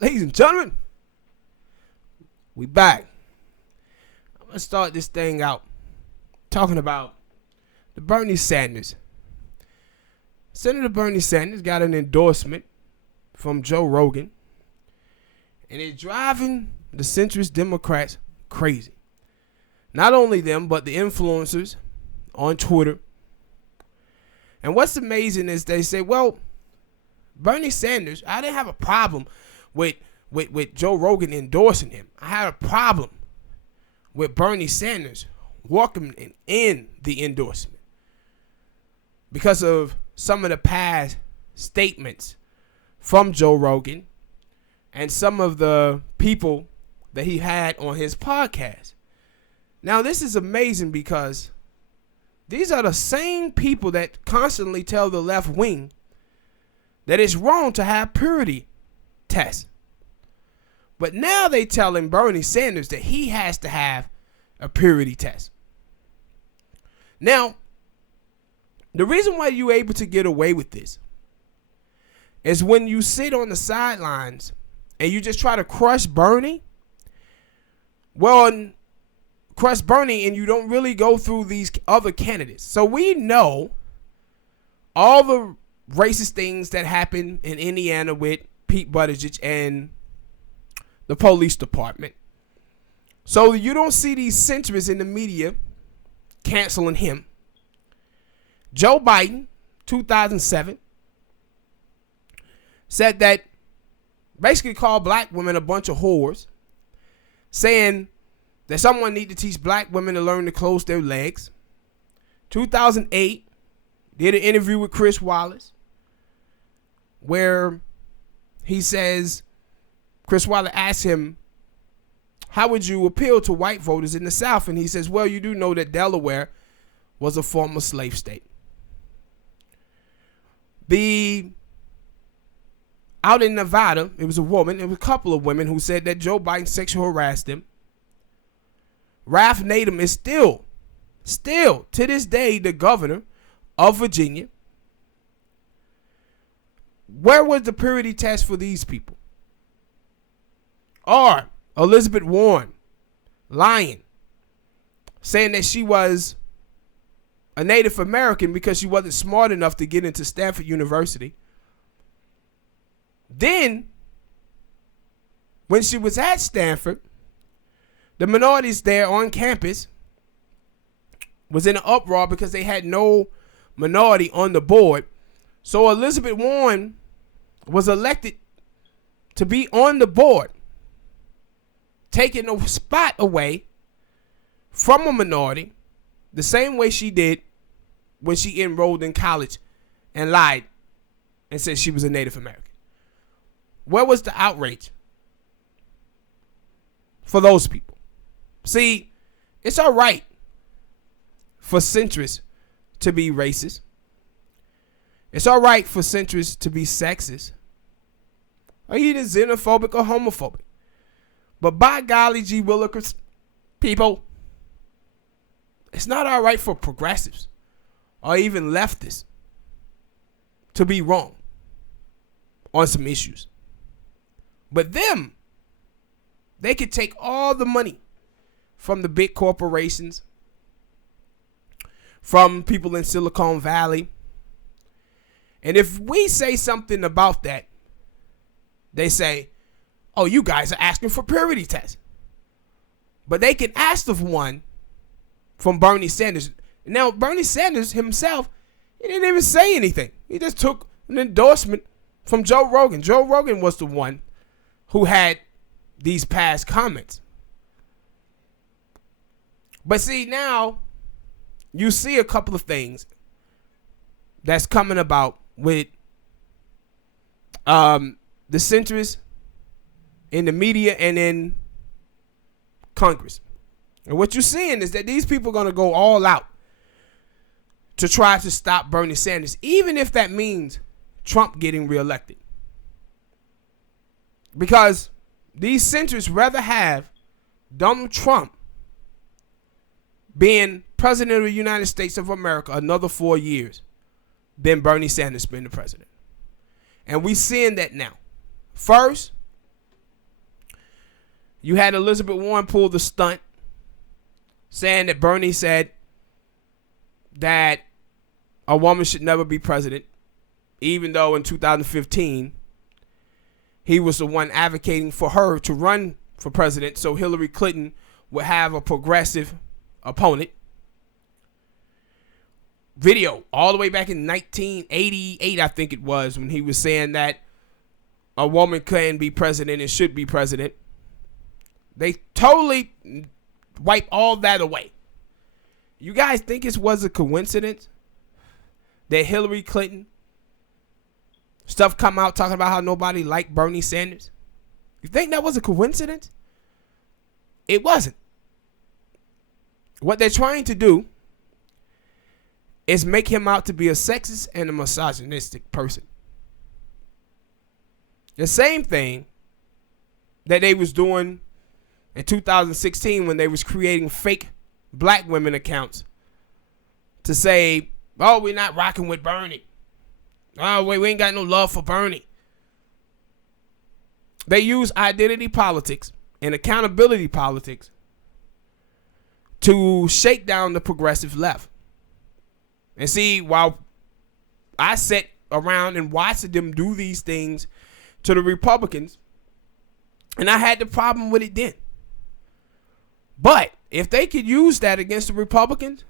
Ladies and gentlemen, we back. I'm going to start this thing out talking about the Bernie Sanders. Senator Bernie Sanders got an endorsement from Joe Rogan, and it's driving the centrist Democrats crazy. Not only them, but the influencers on Twitter. And what's amazing is they say, well, Bernie Sanders, I didn't have a problem with Joe Rogan endorsing him. I had a problem with Bernie Sanders welcoming in the endorsement because of some of the past statements from Joe Rogan and some of the people that he had on his podcast. Now, this is amazing because these are the same people that constantly tell the left wing that it's wrong to have purity tests. But now they telling Bernie Sanders that he has to have a purity test. Now, the reason why you're able to get away with this is when you sit on the sidelines and you just try to crush Bernie. Well, crush Bernie and you don't really go through these other candidates. So we know all the racist things that happened in Indiana with Pete Buttigieg and the police department. So you don't see these centrists in the media canceling him. Joe Biden, 2007, said that, basically called black women a bunch of whores, saying that someone need to teach black women to learn to close their legs. 2008, did an interview with Chris Wallace where he says, Chris Wallace asked him, how would you appeal to white voters in the South? And he says, well, you do know that Delaware was a former slave state. Out in Nevada, it was a woman, it was a couple of women who said that Joe Biden sexually harassed them. Ralph Nader is still to this day the governor of Virginia. Where was the purity test for these people? Or Elizabeth Warren lying, saying that she was a Native American because she wasn't smart enough to get into Stanford University. Then, when she was at Stanford, the minorities there on campus was in an uproar because they had no minority on the board. So Elizabeth Warren was elected to be on the board, taking a spot away from a minority, the same way she did when she enrolled in college and lied and said she was a Native American. Where was the outrage for those people? See, it's all right for centrists to be racist. It's all right for centrists to be sexist, or either xenophobic or homophobic. But by golly gee willikers, people, it's not all right for progressives or even leftists to be wrong on some issues. But they could take all the money from the big corporations, from people in Silicon Valley. And if we say something about that, they say, oh, you guys are asking for purity tests. But they can ask of one from Bernie Sanders. Now, Bernie Sanders himself, he didn't even say anything. He just took an endorsement from Joe Rogan. Joe Rogan was the one who had these past comments. But see, now you see a couple of things that's coming about with the centrists in the media and in Congress. And what you're seeing is that these people are going to go all out to try to stop Bernie Sanders, even if that means Trump getting reelected. Because these centrists rather have Donald Trump being president of the United States of America another 4 years than Bernie Sanders being the president. And we're seeing that now. First, You had Elizabeth Warren pull the stunt, saying that Bernie said that a woman should never be president, even though in 2015 he was the one advocating for her to run for president so Hillary Clinton would have a progressive opponent. Video all the way back in 1988, I think it was, when he was saying that a woman can be president and should be president. They totally wipe all that away. You guys think it was a coincidence that Hillary Clinton stuff come out talking about how nobody liked Bernie Sanders? You think that was a coincidence? It wasn't. What they're trying to do is make him out to be a sexist and a misogynistic person. The same thing that they was doing in 2016 when they was creating fake black women accounts to say, oh, we're not rocking with Bernie. Oh, wait, we ain't got no love for Bernie. They use identity politics and accountability politics to shake down the progressive left. And see, while I sat around and watched them do these things to the Republicans, and I had the problem with it then. But if they could use that against the Republicans,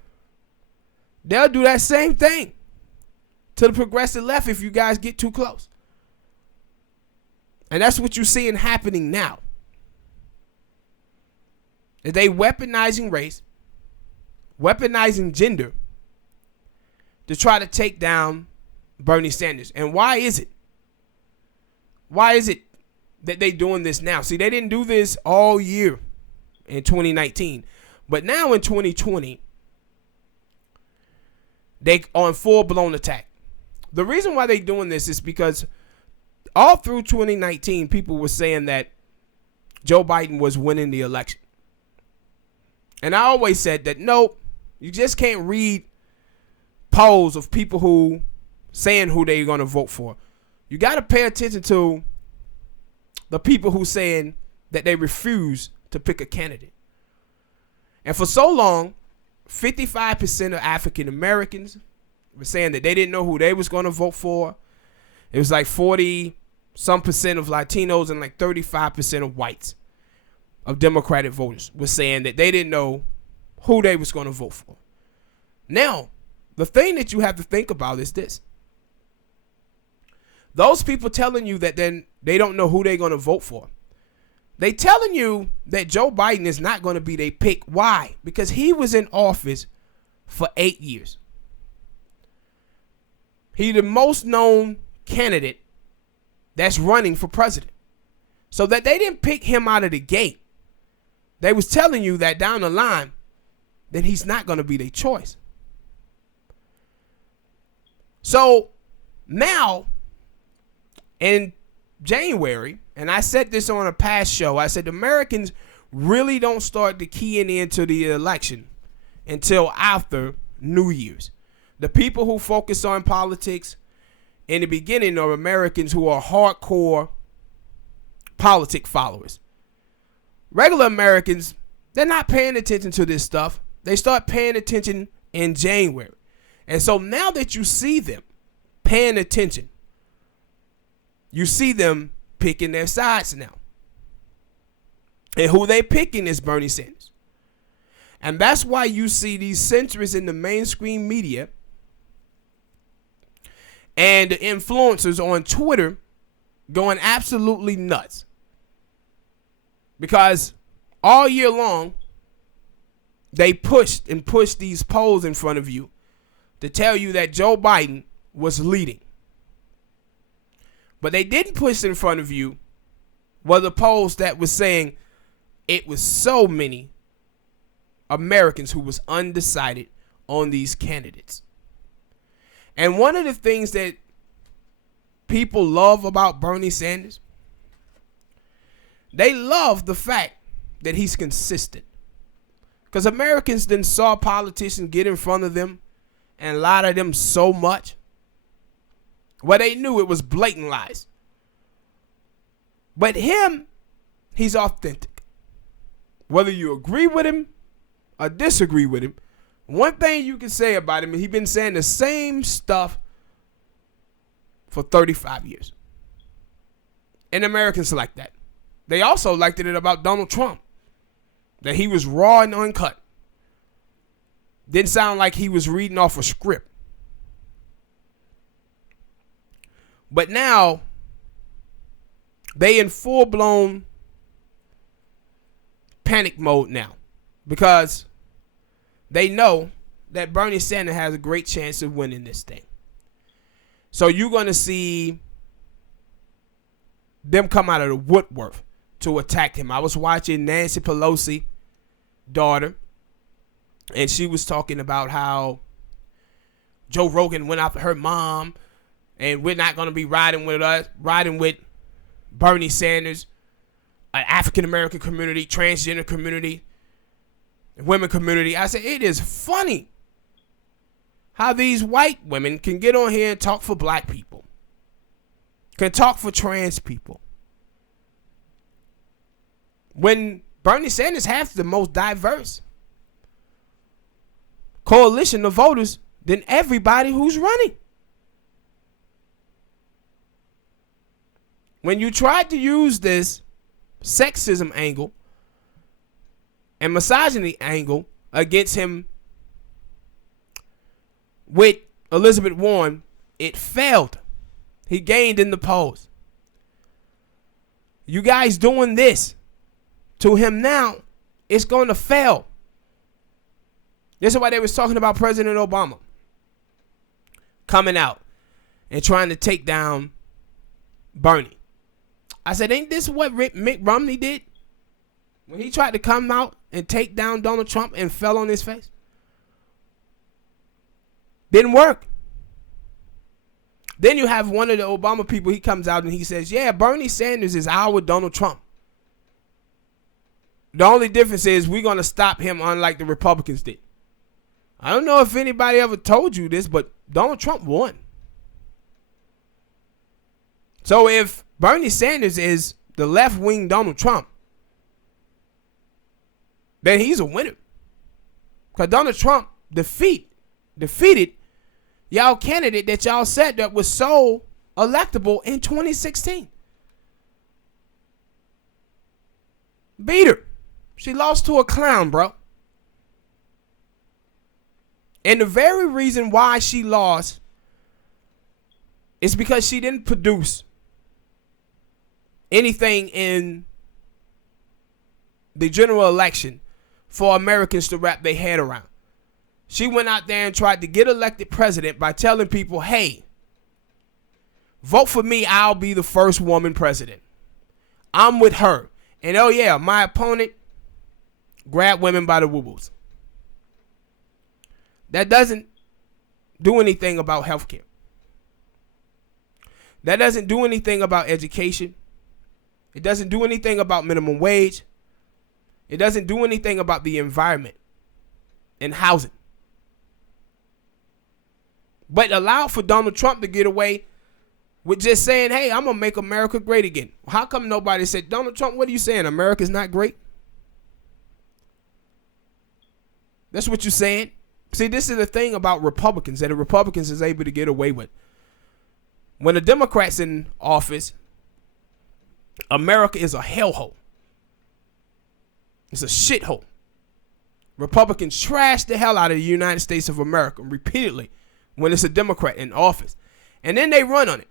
they'll do that same thing to the progressive left if you guys get too close. And that's what you're seeing happening now. They weaponizing race, weaponizing gender to try to take down Bernie Sanders. And why is it? Why is it that they doing this now? See, they didn't do this all year in 2019. But now in 2020, they on full-blown attack. The reason why they doing this is because all through 2019, people were saying that Joe Biden was winning the election. And I always said that, no, you just can't read polls of people who saying who they're going to vote for. You got to pay attention to the people who saying that they refuse to pick a candidate. And for so long, 55% of African Americans were saying that they didn't know who they was going to vote for. It was like 40% of Latinos and like 35% of whites of Democratic voters were saying that they didn't know who they was going to vote for. Now, the thing that you have to think about is this. Those people telling you that then they don't know who they're going to vote for. They telling you that Joe Biden is not going to be their pick. Why? Because he was in office for 8 years. He's the most known candidate that's running for president. So that they didn't pick him out of the gate. They was telling you that down the line, then he's not going to be their choice. So now, in January, and I said this on a past show, I said Americans really don't start to keying into the election until after New Year's. The people who focus on politics in the beginning are Americans who are hardcore politic followers. Regular Americans, they're not paying attention to this stuff. They start paying attention in January. And so now that you see them paying attention, you see them picking their sides now. And who they picking is Bernie Sanders. And that's why you see these centrists in the mainstream media and the influencers on Twitter going absolutely nuts. Because all year long, they pushed these polls in front of you to tell you that Joe Biden was leading. But they didn't push in front of you were the polls that was saying it was so many Americans who was undecided on these candidates. And one of the things that people love about Bernie Sanders, they love the fact that he's consistent. Because Americans then saw politicians get in front of them and lie to them so much. Well, they knew it was blatant lies. But him, he's authentic. Whether you agree with him or disagree with him, one thing you can say about him is he's been saying the same stuff for 35 years. And Americans like that. They also liked it about Donald Trump, that he was raw and uncut. Didn't sound like he was reading off a script. But now, they in full-blown panic mode now, because they know that Bernie Sanders has a great chance of winning this thing. So you're going to see them come out of the woodwork to attack him. I was watching Nancy Pelosi's daughter, and she was talking about how Joe Rogan went after her mom, and we're not going to be riding with Bernie Sanders, an African-American community, transgender community, women community. I said, it is funny how these white women can get on here and talk for black people, can talk for trans people, when Bernie Sanders has the most diverse coalition of voters than everybody who's running. When you tried to use this sexism angle and misogyny angle against him with Elizabeth Warren, it failed. He gained in the polls. You guys doing this to him now, it's going to fail. This is why they was talking about President Obama coming out and trying to take down Bernie. I said, ain't this what Mitt Romney did when he tried to come out and take down Donald Trump and fell on his face? Didn't work. Then you have one of the Obama people, he comes out and he says, yeah, Bernie Sanders is our Donald Trump. The only difference is we're going to stop him unlike the Republicans did. I don't know if anybody ever told you this, but Donald Trump won. So if Bernie Sanders is the left-wing Donald Trump, then he's a winner. Because Donald Trump defeated y'all candidate that y'all said that was so electable in 2016. Beat her. She lost to a clown, bro. And the very reason why she lost is because she didn't produce anything in the general election for Americans to wrap their head around. She went out there and tried to get elected president by telling people, hey, vote for me, I'll be the first woman president. I'm with her. And oh yeah, my opponent grabbed women by the woo-woos. That doesn't do anything about healthcare. That doesn't do anything about education. It doesn't do anything about minimum wage. It doesn't do anything about the environment and housing. But allow for Donald Trump to get away with just saying, hey, I'm going to make America great again. How come nobody said, Donald Trump, what are you saying? America's not great? That's what you're saying. See, this is the thing about Republicans that the Republicans is able to get away with. When the Democrats in office, America is a hellhole. It's a shithole. Republicans trash the hell out of the United States of America repeatedly when it's a Democrat in office. And then they run on it.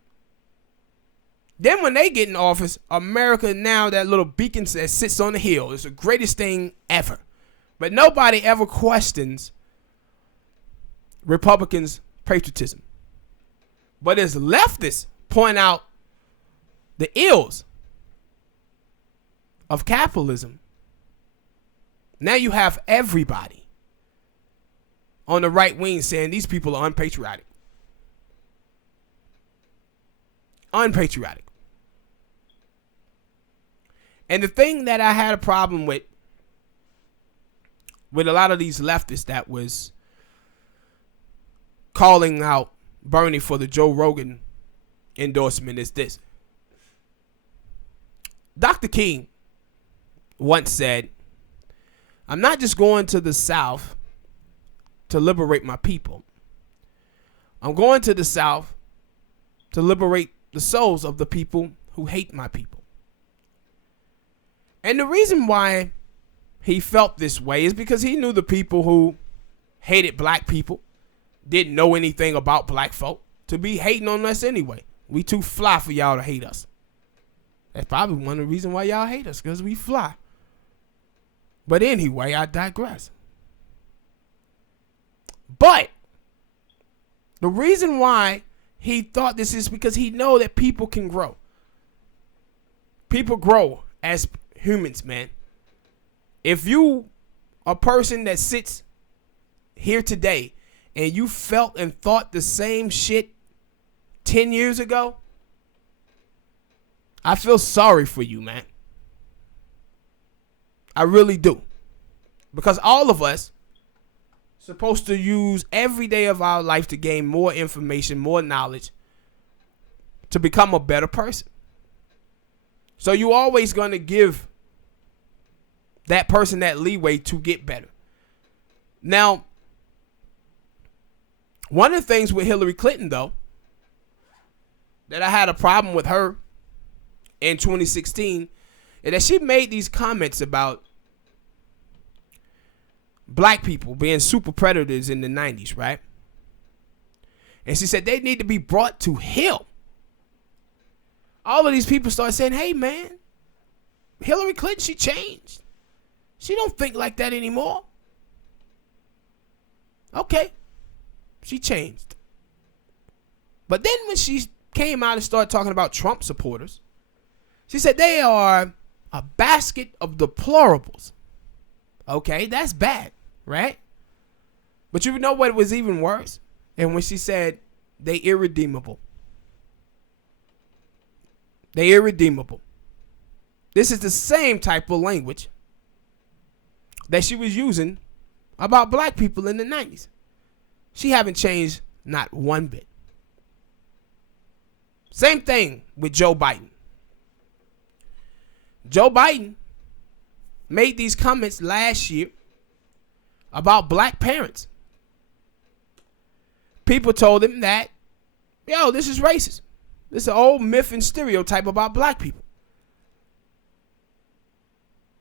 Then when they get in office, America now, that little beacon that sits on the hill, is the greatest thing ever. But nobody ever questions Republicans' patriotism. But as leftists point out the ills of capitalism, now you have everybody on the right wing saying these people are unpatriotic. Unpatriotic. And the thing that I had a problem with a lot of these leftists that was calling out Bernie for the Joe Rogan endorsement is this. Dr. King once said I'm not just going to the South to liberate my people. I'm going to the South to liberate the souls of the people who hate my people. And the reason why he felt this way is because he knew the people who hated black people didn't know anything about black folk to be hating on us anyway. We too fly for y'all to hate us. That's probably one of the reasons why y'all hate us, because we fly. But anyway, I digress. But the reason why he thought this is because he know that people can grow. People grow as humans, man. If you a person that sits here today and you felt and thought the same shit 10 years ago, I feel sorry for you, man. I really do. Because all of us supposed to use every day of our life to gain more information, more knowledge, to become a better person. So you always going to give that person that leeway to get better. Now, one of the things with Hillary Clinton, though, that I had a problem with her in 2016 is that she made these comments about black people being super predators in the 90s, right? And she said they need to be brought to heel. All of these people started saying, hey, man, Hillary Clinton, she changed. She don't think like that anymore. Okay, she changed. But then when she came out and started talking about Trump supporters, she said they are a basket of deplorables. Okay, that's bad, right? But you know what was even worse? And when she said they irredeemable. They irredeemable. This is the same type of language that she was using about black people in the 90s. She haven't changed not one bit. Same thing with Joe Biden. Joe Biden made these comments last year about black parents. People told him that, yo, this is racist. This is an old myth and stereotype about black people.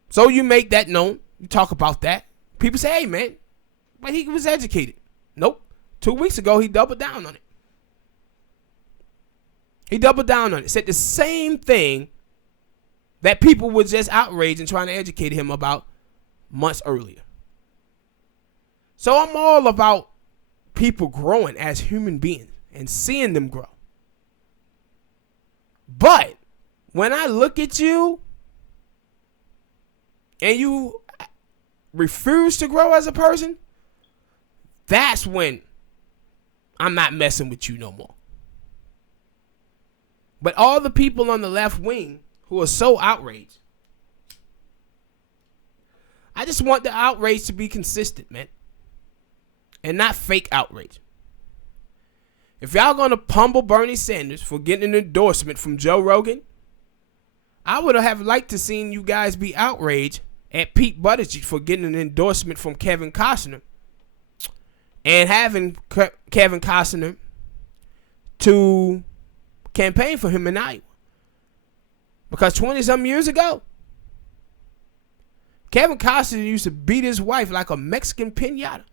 So you make that known. You talk about that. People say, hey, man, but he was educated. Nope. 2 weeks ago, he doubled down on it. He doubled down on it. Said the same thing that people were just outraged and trying to educate him about months earlier. So I'm all about people growing as human beings and seeing them grow. But when I look at you and you refuse to grow as a person, that's when I'm not messing with you no more. But all the people on the left wing who are so outraged, I just want the outrage to be consistent, man. And not fake outrage. If y'all gonna pummel Bernie Sanders for getting an endorsement from Joe Rogan, I would have liked to seen you guys be outraged at Pete Buttigieg for getting an endorsement from Kevin Costner and having Kevin Costner to campaign for him in Iowa. Because 20-something years ago, Kevin Costner used to beat his wife like a Mexican piñata.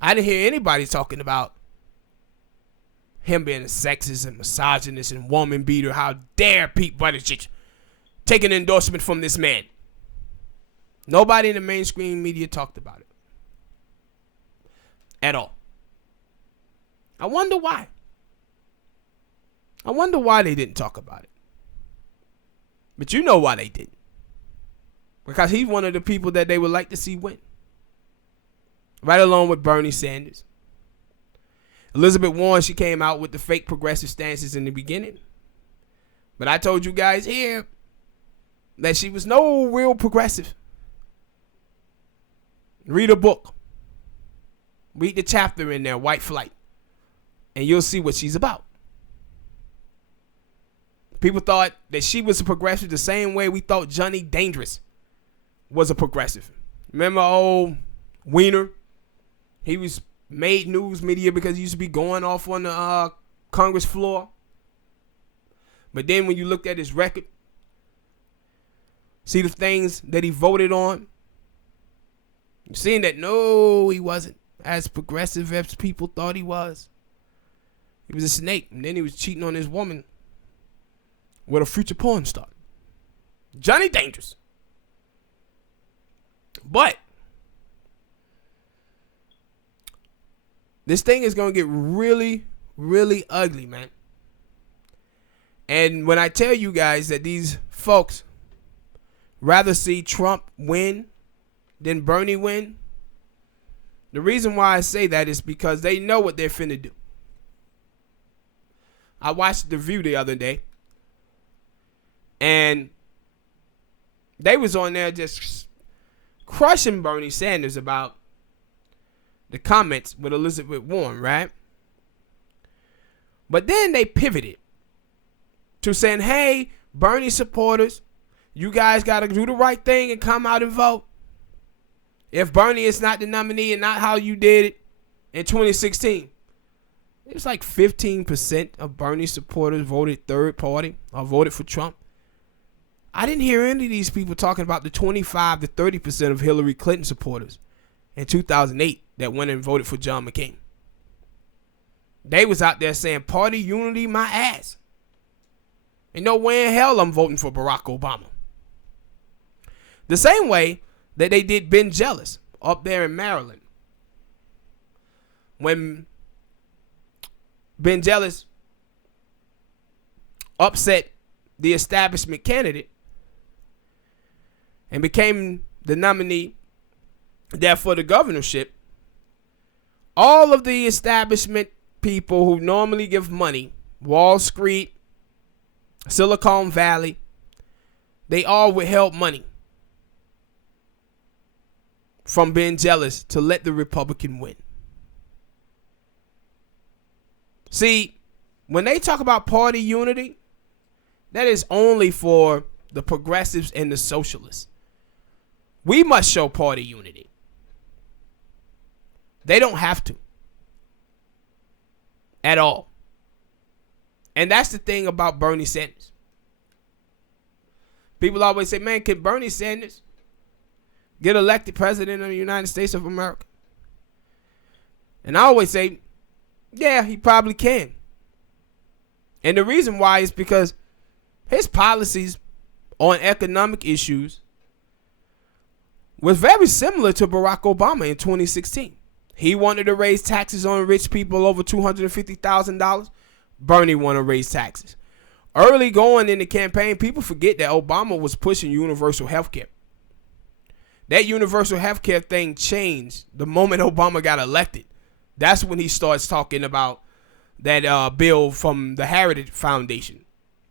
I didn't hear anybody talking about him being a sexist and misogynist and woman beater. How dare Pete Buttigieg take an endorsement from this man? Nobody in the mainstream media talked about it. At all. I wonder why. I wonder why they didn't talk about it. But you know why they didn't. Because he's one of the people that they would like to see win. Right along with Bernie Sanders. Elizabeth Warren, she came out with the fake progressive stances in the beginning. But I told you guys here that she was no real progressive. Read a book. Read the chapter in there, White Flight. And you'll see what she's about. People thought that she was a progressive the same way we thought Johnny Dangerous was a progressive. Remember old Wiener? He was made news media because he used to be going off on the Congress floor. But then when you looked at his record, see the things that he voted on, you're seeing that no, he wasn't as progressive as people thought he was. He was a snake, and then he was cheating on his woman with a future porn star. Johnny Dangerous. But this thing is going to get really, really ugly, man. And when I tell you guys that these folks rather see Trump win than Bernie win, the reason why I say that is because they know what they're finna do. I watched The View the other day, and they was on there just crushing Bernie Sanders about the comments with Elizabeth Warren, right? But then they pivoted to saying, hey, Bernie supporters, you guys got to do the right thing and come out and vote. If Bernie is not the nominee and not how you did it in 2016, it was like 15% of Bernie supporters voted third party or voted for Trump. I didn't hear any of these people talking about the 25 to 30% of Hillary Clinton supporters in 2008 that went and voted for John McCain. They was out there saying, party unity my ass. Ain't no way in hell I'm voting for Barack Obama. The same way that they did Ben Jealous up there in Maryland. When Ben Jealous upset the establishment candidate and became the nominee there for the governorship, all of the establishment people who normally give money, Wall Street, Silicon Valley, they all withheld money from Ben Jealous to let the Republican win. See, when they talk about party unity, that is only for the progressives and the socialists. We must show party unity. They don't have to. At all. And that's the thing about Bernie Sanders. People always say, man, can Bernie Sanders get elected president of the United States of America? And I always say, yeah, he probably can. And the reason why is because his policies on economic issues was very similar to Barack Obama in 2016. He wanted to raise taxes on rich people over $250,000. Bernie wanted to raise taxes. Early going in the campaign, people forget that Obama was pushing universal health care. That universal health care thing changed the moment Obama got elected. That's when he starts talking about that bill from the Heritage Foundation.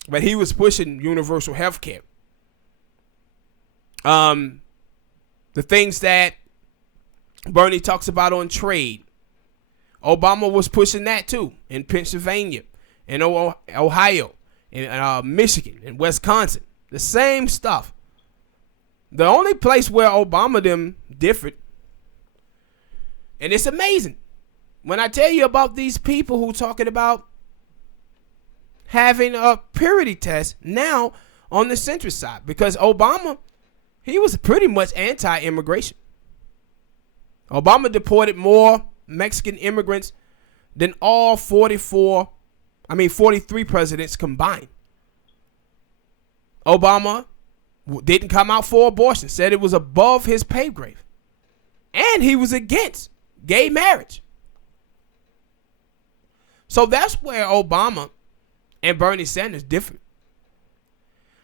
But he was pushing universal health care. The things that Bernie talks about on trade, Obama was pushing that too in Pennsylvania, in Ohio, in Michigan, in Wisconsin. The same stuff. The only place where Obama them differed, and it's amazing, when I tell you about these people who talking about having a purity test now on the centrist side, because Obama, he was pretty much anti-immigration. Obama deported more Mexican immigrants than all 43 presidents combined. Obama didn't come out for abortion, said it was above his pay grade. And he was against gay marriage. So that's where Obama and Bernie Sanders differ.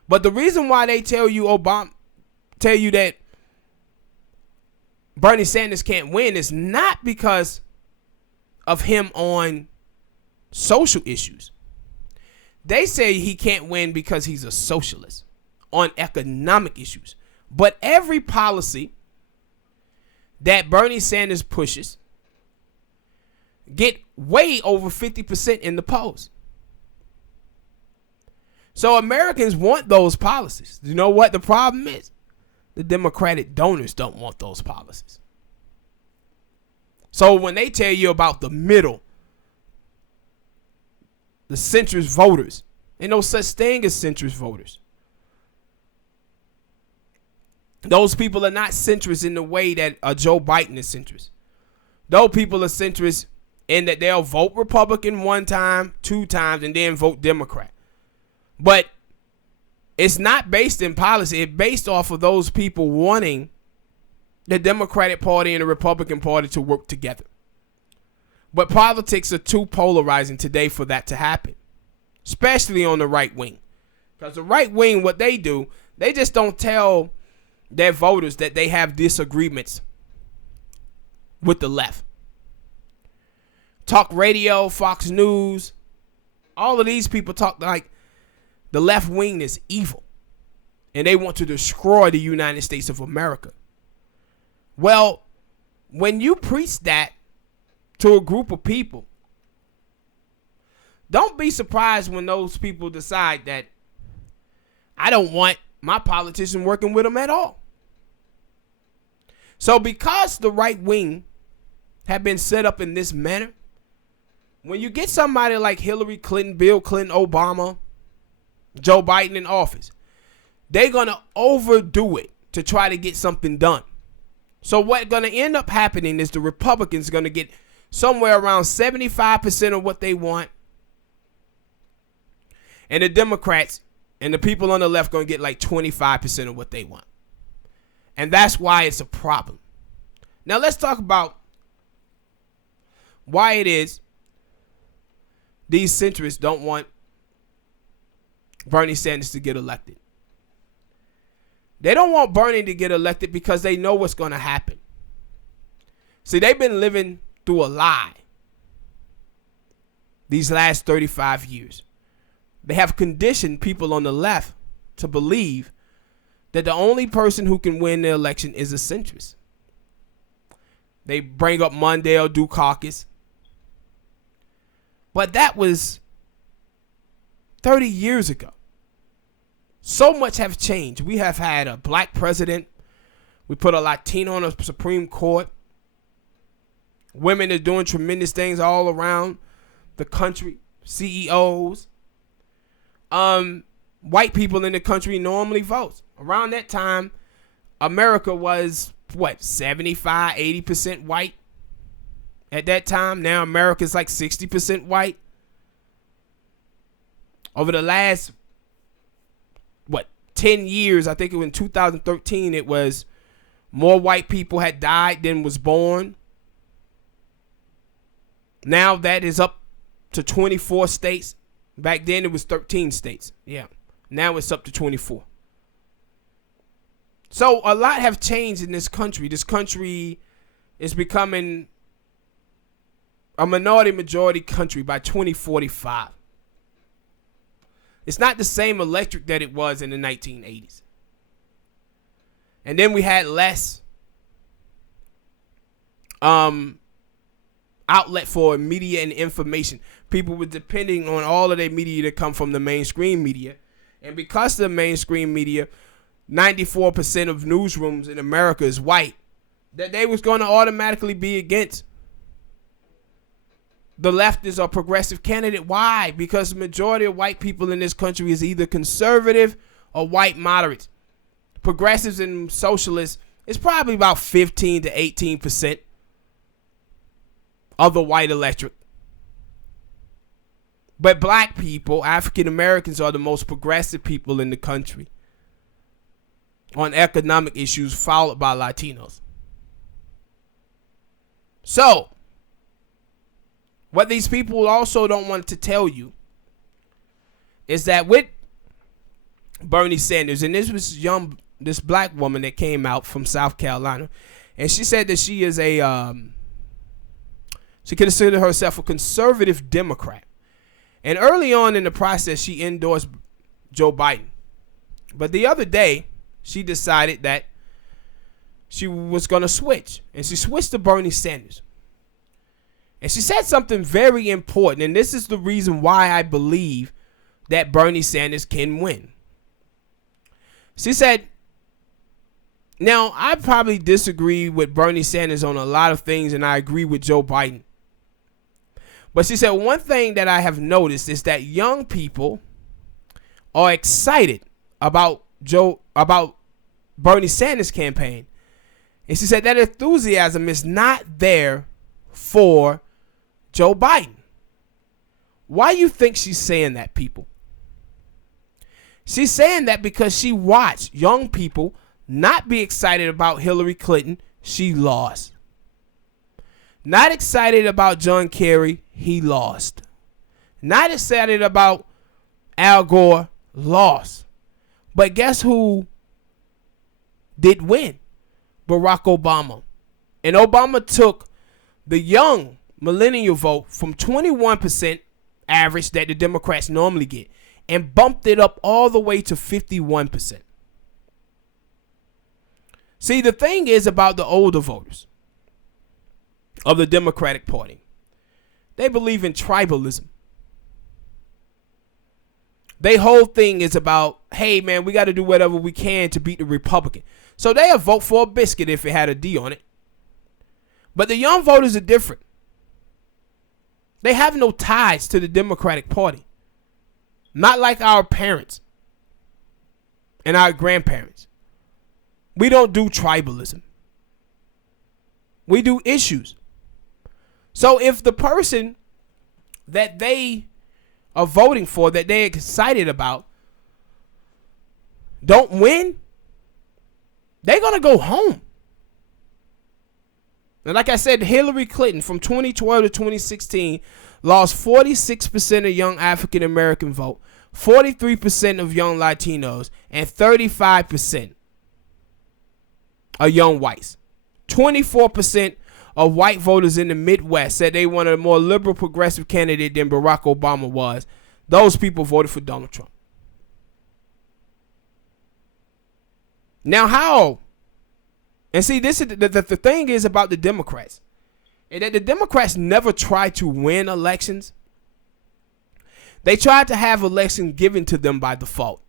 But the reason why they tell you that Bernie Sanders can't win is not because of him on social issues. They say he can't win because he's a socialist on economic issues. But every policy that Bernie Sanders pushes get way over 50% in the polls. So Americans want those policies. You know what the problem is? the Democratic donors don't want those policies. So when they tell you about the middle, the centrist voters, ain't no such thing as centrist voters. Those people are not centrist in the way that Joe Biden is centrist. Those people are centrist in that they'll vote Republican one time, 2 times, and then vote Democrat. But it's not based in policy. It's based off of those people wanting the Democratic Party and the Republican Party to work together. But politics are too polarizing today for that to happen, especially on the right wing. Because the right wing, what they do, they just don't tell their voters that they have disagreements with the left. Talk radio, Fox News, all of these people talk like the left wing is evil and they want to destroy the United States of America. Well, when you preach that to a group of people, don't be surprised when those people decide that I don't want my politician working with them at all. So because the right wing have been set up in this manner, when you get somebody like Hillary Clinton, Bill Clinton, Obama, Joe Biden in office, they're going to overdo it to try to get something done. So what's going to end up happening is the Republicans are going to get somewhere around 75% of what they want. And the Democrats and the people on the left going to get like 25% of what they want. And that's why it's a problem. Now let's talk about why it is these centrists don't want Bernie Sanders to get elected. They don't want Bernie to get elected because they know what's going to happen. See, they've been living through a lie these last 35 years. They have conditioned people on the left to believe that the only person who can win the election is a centrist. They bring up Mondale Dukakis. But that was 30 years ago. So much have changed. We have had a black president. We put a Latino on the Supreme Court. Women are doing tremendous things all around the country. CEOs. White people in the country normally vote. Around that time, America was, 75, 80% white? At that time, now America's like 60% white. Over the last, 10 years, I think it was in 2013, it was more white people had died than was born. Now that is up to 24 states. Back then it was 13 states. Yeah. Now it's up to 24. So a lot have changed in this country. This country is becoming a majority country by 2045. It's not the same electric that it was in the 1980s. And then we had less outlet for media and information. People were depending on all of their media to come from the mainstream media. And because of the mainstream media, 94% of newsrooms in America is white, that they was going to automatically be against the leftist or progressive candidate. Why? Because the majority of white people in this country is either conservative or white moderates. Progressives and socialists is probably about 15 to 18% of the white electorate. But black people, African Americans, are the most progressive people in the country on economic issues, followed by Latinos. So, what these people also don't want to tell you is that with Bernie Sanders, and this black woman that came out from South Carolina, and she said that she is she considered herself a conservative Democrat. And early on in the process, she endorsed Joe Biden. But the other day, she decided that she was going to switch. And she switched to Bernie Sanders. And she said something very important. And this is the reason why I believe that Bernie Sanders can win. She said, Now, I probably disagree with Bernie Sanders on a lot of things, and I agree with Joe Biden. But she said one thing that I have noticed is that young people are excited about Bernie Sanders' campaign. And she said that enthusiasm is not there for Joe Biden. Why do you think she's saying that, people? She's saying that because she watched young people not be excited about Hillary Clinton. She lost. Not excited about John Kerry. He lost. Not excited about Al Gore. Lost. But guess who did win? Barack Obama. And Obama took the young millennial vote from 21% average that the Democrats normally get and bumped it up all the way to 51%. See, the thing is about the older voters of the Democratic Party. They believe in tribalism. Their whole thing is about, hey, man, we got to do whatever we can to beat the Republican. So they'll vote for a biscuit if it had a D on it. But the young voters are different. They have no ties to the Democratic Party. Not like our parents and our grandparents. We don't do tribalism. We do issues. So if the person that they are voting for, that they're excited about, don't win, they're going to go home. And like I said, Hillary Clinton from 2012 to 2016 lost 46% of young African American vote, 43% of young Latinos, and 35% of young whites. 24% of white voters in the Midwest said they wanted a more liberal progressive candidate than Barack Obama was. Those people voted for Donald Trump. Now how? And see, this is the thing is about the Democrats. And that the Democrats never try to win elections. They try to have elections given to them by default.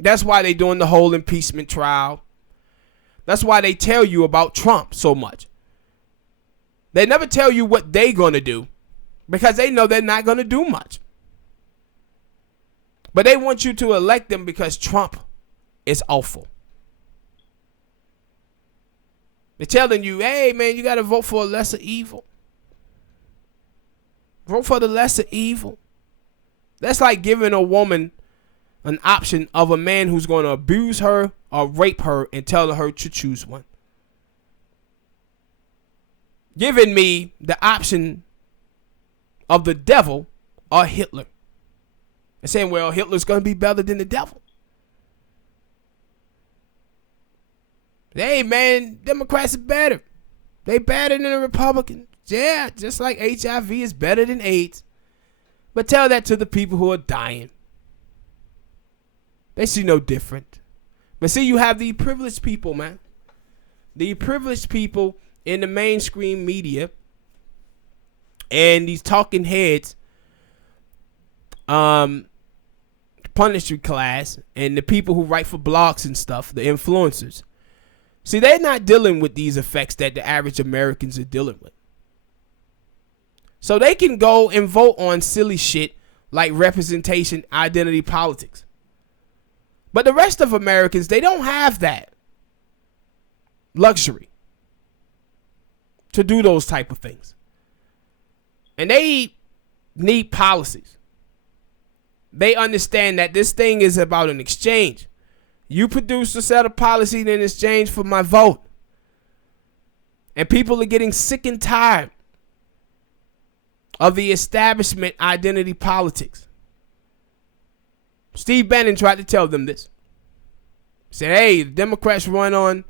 That's why they're doing the whole impeachment trial. That's why they tell you about Trump so much. They never tell you what they're going to do because they know they're not going to do much. But they want you to elect them because Trump is awful. They're telling you, hey, man, you got to vote for a lesser evil. Vote for the lesser evil. That's like giving a woman an option of a man who's going to abuse her or rape her and telling her to choose one. Giving me the option of the devil or Hitler. And saying, well, Hitler's going to be better than the devil. Hey, man, Democrats are better. They better than the Republicans. Yeah, just like HIV is better than AIDS. But tell that to the people who are dying. They see no different. But see, you have the privileged people, man. The privileged people in the mainstream media and these talking heads, punishment class, and the people who write for blogs and stuff, the influencers. See, they're not dealing with these effects that the average Americans are dealing with. So they can go and vote on silly shit like representation, identity politics. But the rest of Americans, they don't have that luxury to do those type of things. And they need policies. They understand that this thing is about an exchange. You produce a set of policies in exchange for my vote. And people are getting sick and tired of the establishment identity politics. Steve Bannon tried to tell them this. He said, hey, the Democrats run on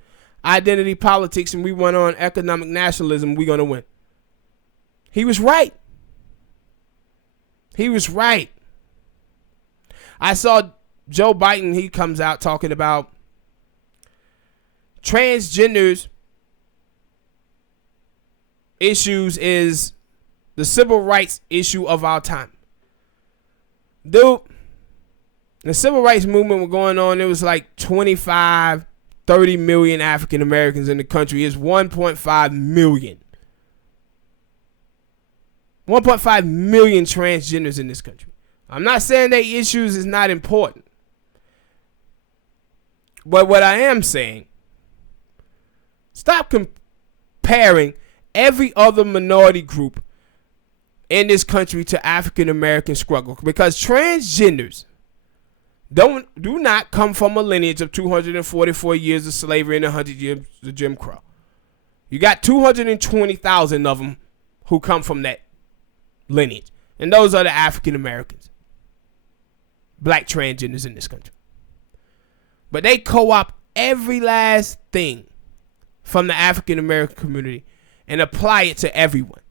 identity politics and we run on economic nationalism. We're going to win. He was right. He was right. I saw Joe Biden, he comes out talking about transgenders issues is the civil rights issue of our time. Dude, The civil rights movement was going on. It was like 25, 30 million African Americans in the country. It's 1.5 million. 1.5 million transgenders in this country. I'm not saying their issues is not important. But what I am saying, stop comparing every other minority group in this country to African American struggle, because transgenders do not come from a lineage of 244 years of slavery and 100 years of Jim Crow. You got 220,000 of them who come from that lineage, and those are the African Americans, black transgenders in this country. But they co-opt every last thing from the African American community and apply it to everyone.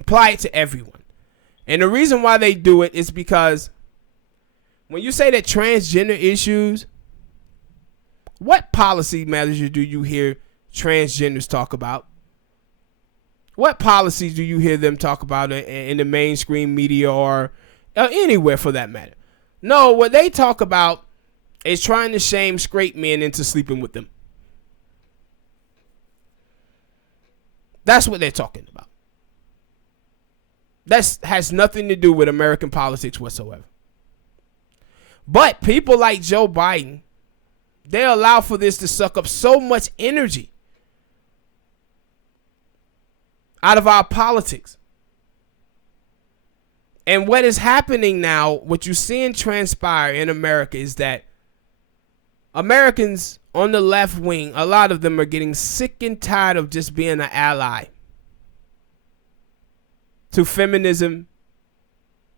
Apply it to everyone. And the reason why they do it is because when you say that transgender issues, what policy matters do you hear transgenders talk about? What policies do you hear them talk about in the mainstream media or anywhere for that matter? No, what they talk about is trying to shame straight men into sleeping with them. That's what they're talking about. That has nothing to do with American politics whatsoever. But people like Joe Biden, they allow for this to suck up so much energy out of our politics. And what is happening now, what you're seeing transpire in America, is that Americans on the left wing, a lot of them are getting sick and tired of just being an ally to feminism,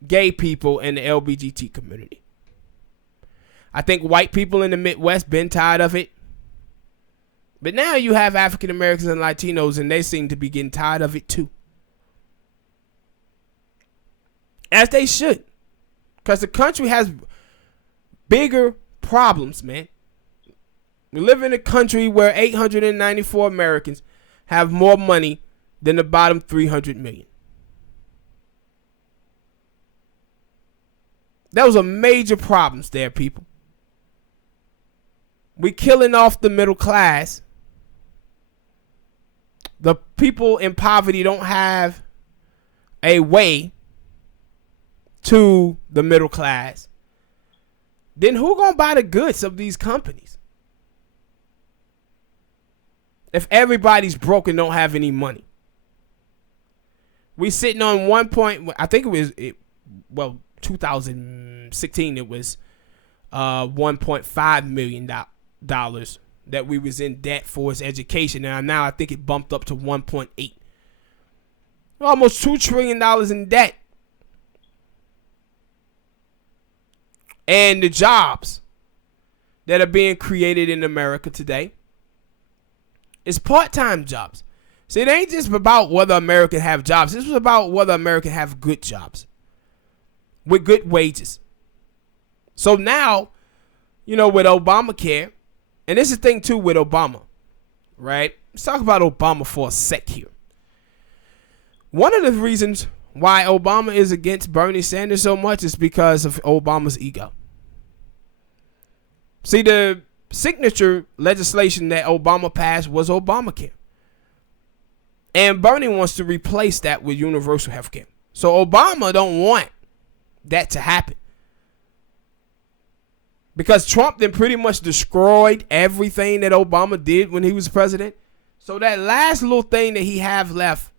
gay people, and the LGBT community. I think white people in the Midwest been tired of it. But now you have African Americans and Latinos, and they seem to be getting tired of it too. As they should. Because the country has bigger problems, man. We live in a country where 894 Americans have more money than the bottom 300 million. Those are major problems there, people. We killing off the middle class. The people in poverty don't have a way to the middle class. Then who gonna buy the goods of these companies? If everybody's broke and don't have any money. We sitting on 2016 it was $1.5 million that we was in debt for his education. And now I think it bumped up to 1.8. Almost $2 trillion in debt. And the jobs that are being created in America today is part-time jobs. See, it ain't just about whether Americans have jobs. This was about whether Americans have good jobs with good wages. So now, with Obamacare, and this is the thing too with Obama, right? Let's talk about Obama for a sec here. One of the reasons why Obama is against Bernie Sanders so much is because of Obama's ego. See, the signature legislation that Obama passed was Obamacare. And Bernie wants to replace that with universal health care. So Obama don't want that to happen. Because Trump then pretty much destroyed everything that Obama did when he was president. So that last little thing that he have left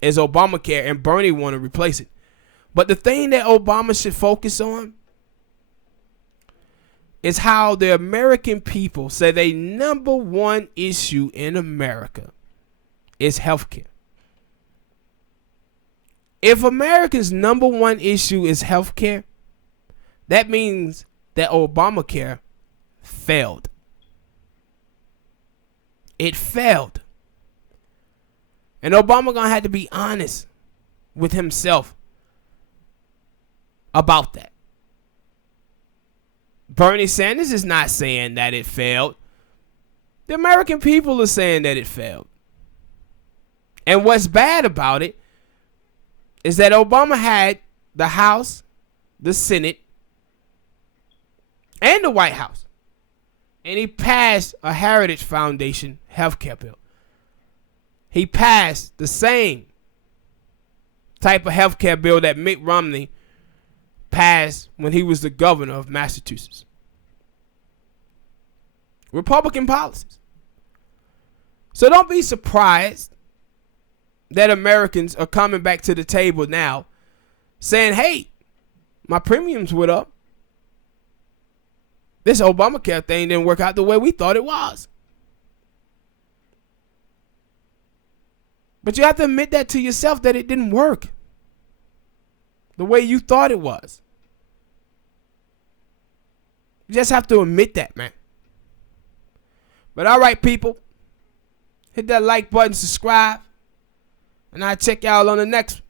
is Obamacare, and Bernie want to replace it. But the thing that Obama should focus on is how the American people say their number one issue in America is healthcare. If Americans' number one issue is healthcare, that means that Obamacare failed. It failed. And Obama gonna have to be honest with himself about that. Bernie Sanders is not saying that it failed. The American people are saying that it failed. And what's bad about it is that Obama had the House the Senate, and the White House. And he passed a Heritage Foundation healthcare bill. He passed the same type of healthcare bill that Mitt Romney passed when he was the governor of Massachusetts. Republican policies. So don't be surprised that Americans are coming back to the table now saying, hey, my premiums went up. This Obamacare thing didn't work out the way we thought it was. But you have to admit that to yourself, that it didn't work the way you thought it was. You just have to admit that, man. But all right, people. Hit that like button, subscribe. And I'll check y'all on the next one.